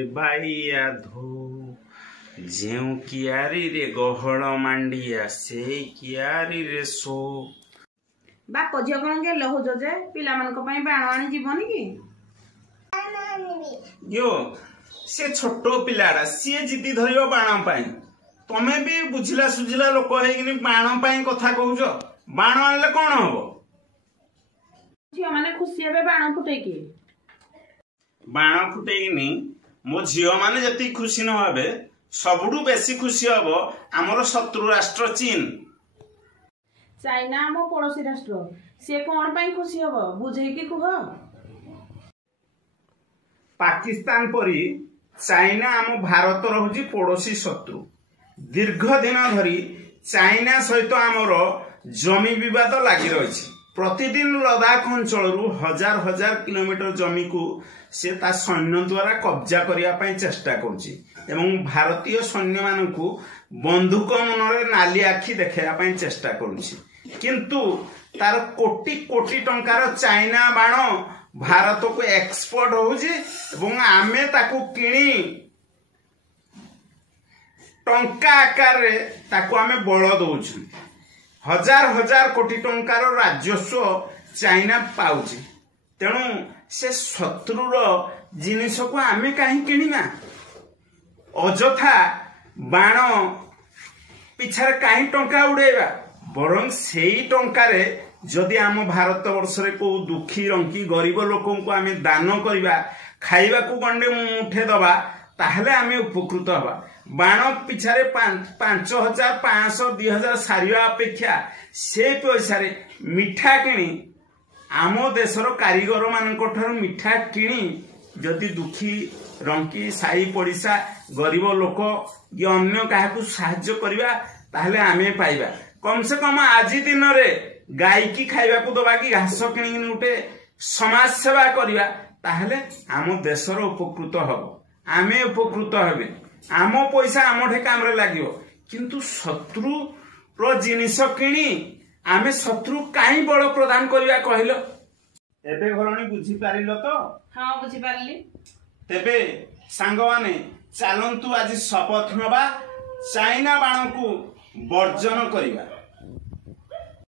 रे बाइया धो जेउ कियारी रे गहळ मांडिया से कियारी रे सो। बाप झियो कौन के लहुज जे पिला मन को पई बाण आनी जीवनी की यो से छोटो पिलाड़ा सी जिद्दी धरियो बाण पाई तमे भी बुझिला सुझिला लोक हेगिनी बाण पाई कथा कहउछ बाण आनले कोन हबो झियो माने खुशी हेबे बाण फुटे की बाण फुटेइनी मो झियो माने जति खुशी न होबे सबुडू बेसी खुशी हबो हमरो शत्रु राष्ट्र चीन। चाइना आम पड़ोसी राष्ट्र सी कौन पाई खुशी हबो बुझे की कुह। पाकिस्तान परी चाइना आम भारत रहुची पड़ोसी शत्रु दीर्घ दिन धरी चाइना सहित आमर जमी विवाद लगी रही प्रतिदिन लद्दाख अंचल हजार हजार किलोमीटर जमी को से ता सैन्य द्वारा कब्जा करने चेष्टा करुची एवं भारतीय सैन्य मानू बंदूक मनरे नाली आखि देखा चेष्टा करुची किंतु तार कोटी कोटी टंकार चाइना बाण भारत को एक्सपोर्ट होउची आमे ताकू किणी टंका आकार रे ताकू आमे बळ दउछु हजार हजार कोटी टंकार राजस्व चाइना पाउची तेणु से शत्रुर जिनिस को आमे काहे किणीना अजथा बाण पिछारे काहे टंका उड़ेबा बरं सेई टंकारे जदि आम भारत वर्ष रे को दुखी रंकी गरीब लोकों को आमे दान करिबा खाइबा को गंडे मुठे दबा ताहले आमे उपकृत हबा बाण पिछारे 5500 2000 सारिया अपेक्षा से पैसा रे मिठा किणी आम देशर कारीगर मानक ठर मिठा किणी जदि दुखी रंकी साई पड़िसा गरीब लोक कि अन्य काहाकू साहाय्य करिबा ताहले आमे पाइबा कम से कम आज दिन रे गाय की खाइबा को दबा कि घास किणी उठे समाज सेवा करिबा ताहले आम देशर उपकृत हब आमे उपकृत हेबे आम पैसा आम ठेकाम रे लागियो किंतु शत्रु रो जिनिस किणी आमे शत्रु काई बड़ प्रदान करिबा कहलो एबे घरणी बुझी पारिलो तो। हां बुझी पारली तेबे सांगवाने चलंतु आज शपथ नबा चाइना बाण को वर्जन करिबा।